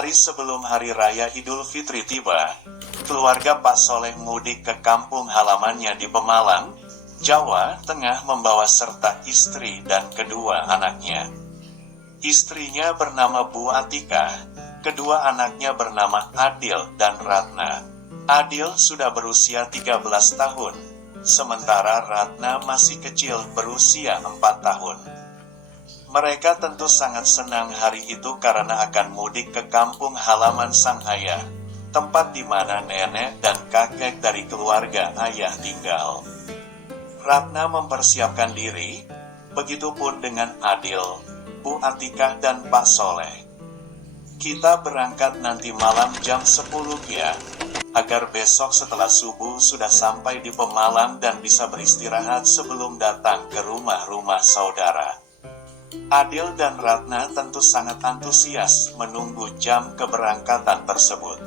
hari sebelum Hari Raya Idul Fitri tiba, keluarga Pak Soleh mudik ke kampung halamannya di Pemalang, Jawa Tengah membawa serta istri dan kedua anaknya. Istrinya bernama Bu Atika, kedua anaknya bernama Adil dan Ratna. Adil sudah berusia 13 tahun, sementara Ratna masih kecil berusia 4 tahun. Mereka tentu sangat senang hari itu karena akan mudik ke kampung halaman sang ayah, tempat di mana nenek dan kakek dari keluarga ayah tinggal. Ratna mempersiapkan diri, begitupun dengan Adil, Bu Atikah dan Pak Soleh. Kita berangkat nanti malam jam 10 ya, agar besok setelah subuh sudah sampai di Pemalang dan bisa beristirahat sebelum datang ke rumah-rumah saudara. Adil dan Ratna tentu sangat antusias menunggu jam keberangkatan tersebut.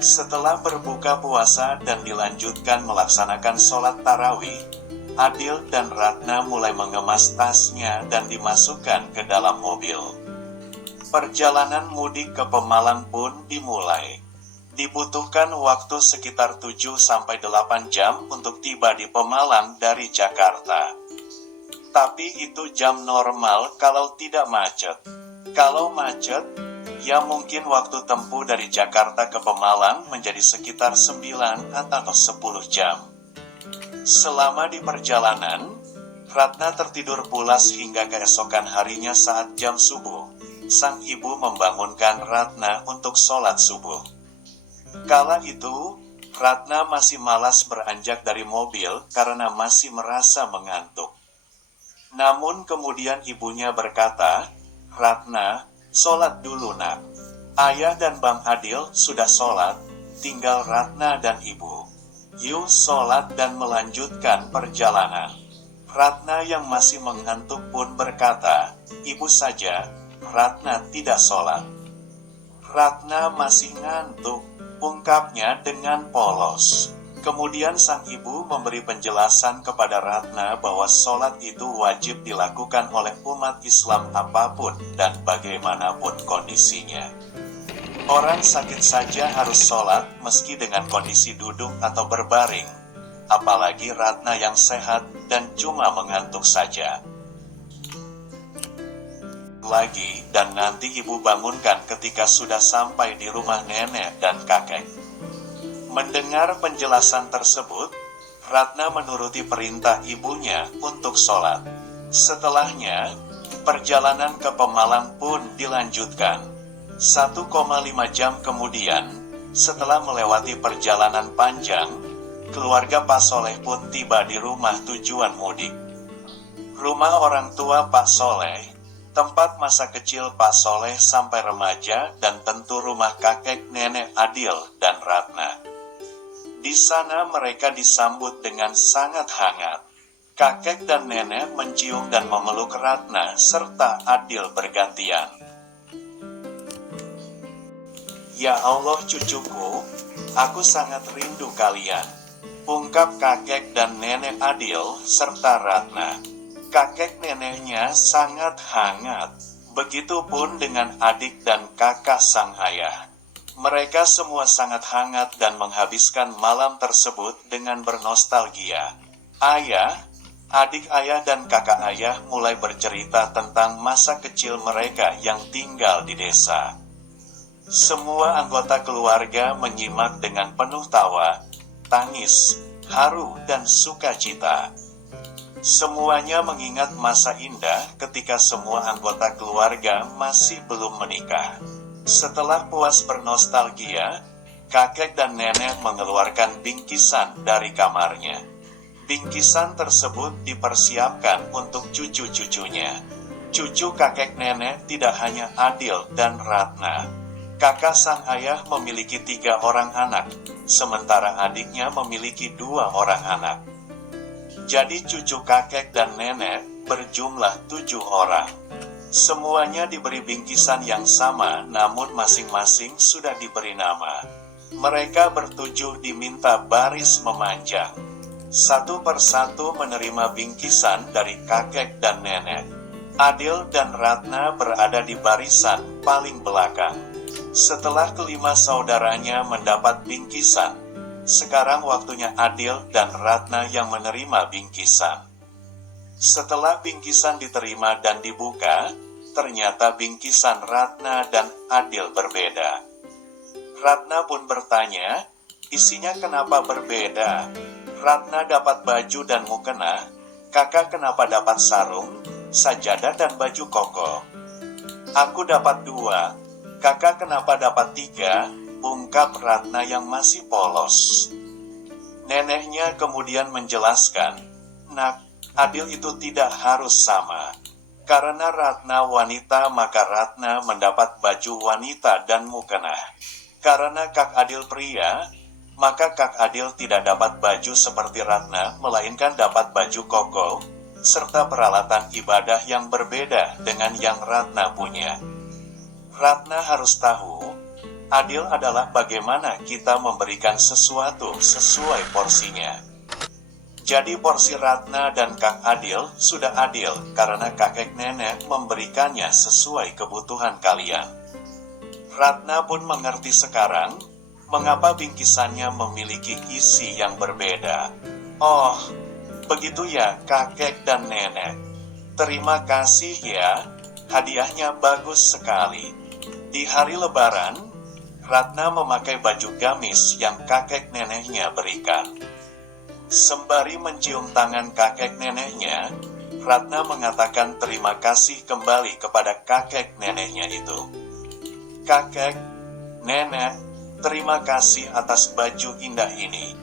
Setelah berbuka puasa dan dilanjutkan melaksanakan sholat tarawih, Adil dan Ratna mulai mengemas tasnya dan dimasukkan ke dalam mobil. Perjalanan mudik ke Pemalang pun dimulai. Dibutuhkan waktu sekitar 7-8 jam untuk tiba di Pemalang dari Jakarta. Tapi itu jam normal kalau tidak macet. Kalau macet, ya mungkin waktu tempuh dari Jakarta ke Pemalang menjadi sekitar 9 atau 10 jam. Selama di perjalanan, Ratna tertidur pulas hingga keesokan harinya saat jam subuh. Sang ibu membangunkan Ratna untuk sholat subuh. Kala itu, Ratna masih malas beranjak dari mobil karena masih merasa mengantuk. Namun kemudian ibunya berkata, "Ratna, sholat dulu nak. Ayah dan Bang Adil sudah sholat, tinggal Ratna dan ibu. Yuk sholat dan melanjutkan perjalanan." Ratna yang masih mengantuk pun berkata, "Ibu saja, Ratna tidak sholat." "Ratna masih ngantuk," ungkapnya dengan polos. Kemudian sang ibu memberi penjelasan kepada Ratna bahwa sholat itu wajib dilakukan oleh umat Islam apapun dan bagaimanapun kondisinya. Orang sakit saja harus sholat meski dengan kondisi duduk atau berbaring, apalagi Ratna yang sehat dan cuma mengantuk saja. Lagi, dan nanti ibu bangunkan ketika sudah sampai di rumah nenek dan kakek. Mendengar penjelasan tersebut, Ratna menuruti perintah ibunya untuk sholat. Setelahnya, perjalanan ke Pemalang pun dilanjutkan. 1,5 jam kemudian, setelah melewati perjalanan panjang, keluarga Pak Soleh pun tiba di rumah tujuan mudik. Rumah orang tua Pak Soleh, tempat masa kecil Pak Soleh sampai remaja dan tentu rumah kakek nenek Adil dan Ratna. Di sana mereka disambut dengan sangat hangat. Kakek dan nenek mencium dan memeluk Ratna serta Adil bergantian. "Ya Allah cucuku, aku sangat rindu kalian," ungkap kakek dan nenek Adil serta Ratna. Kakek neneknya sangat hangat. Begitupun dengan adik dan kakak sang ayah. Mereka semua sangat hangat dan menghabiskan malam tersebut dengan bernostalgia. Ayah, adik ayah dan kakak ayah mulai bercerita tentang masa kecil mereka yang tinggal di desa. Semua anggota keluarga menyimak dengan penuh tawa, tangis, haru dan sukacita. Semuanya mengingat masa indah ketika semua anggota keluarga masih belum menikah. Setelah puas bernostalgia, kakek dan nenek mengeluarkan bingkisan dari kamarnya. Bingkisan tersebut dipersiapkan untuk cucu-cucunya. Cucu kakek nenek tidak hanya Adil dan Ratna. Kakak sang ayah memiliki 3 orang anak, sementara adiknya memiliki 2 orang anak. Jadi cucu kakek dan nenek berjumlah 7 orang. Semuanya diberi bingkisan yang sama, namun masing-masing sudah diberi nama. Mereka bertujuh diminta baris memanjang. Satu persatu menerima bingkisan dari kakek dan nenek. Adil dan Ratna berada di barisan paling belakang. Setelah kelima saudaranya mendapat bingkisan, sekarang waktunya Adil dan Ratna yang menerima bingkisan. Setelah bingkisan diterima dan dibuka, ternyata bingkisan Ratna dan Adil berbeda. Ratna pun bertanya, isinya kenapa berbeda? Ratna dapat baju dan mukena, kakak kenapa dapat sarung, sajadah dan baju koko? Aku dapat 2, kakak kenapa dapat 3, ungkap Ratna yang masih polos. Neneknya kemudian menjelaskan, nak, Adil itu tidak harus sama. Karena Ratna wanita maka Ratna mendapat baju wanita dan mukena. Karena Kak Adil pria, maka Kak Adil tidak dapat baju seperti Ratna, melainkan dapat baju koko, serta peralatan ibadah yang berbeda dengan yang Ratna punya. Ratna harus tahu, adil adalah bagaimana kita memberikan sesuatu sesuai porsinya. Jadi porsi Ratna dan Kak Adil sudah adil karena kakek nenek memberikannya sesuai kebutuhan kalian. Ratna pun mengerti sekarang, mengapa bingkisannya memiliki isi yang berbeda. Oh, begitu ya kakek dan nenek. Terima kasih ya, hadiahnya bagus sekali. Di hari Lebaran, Ratna memakai baju gamis yang kakek neneknya berikan. Sembari mencium tangan kakek neneknya, Ratna mengatakan terima kasih kembali kepada kakek neneknya itu. Kakek, nenek, terima kasih atas baju indah ini.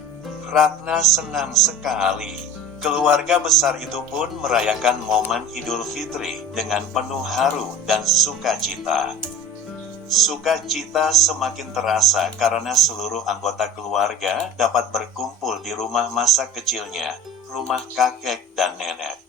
Ratna senang sekali. Keluarga besar itu pun merayakan momen Idul Fitri dengan penuh haru dan sukacita. Sukacita semakin terasa karena seluruh anggota keluarga dapat berkumpul di rumah masa kecilnya, rumah kakek dan nenek.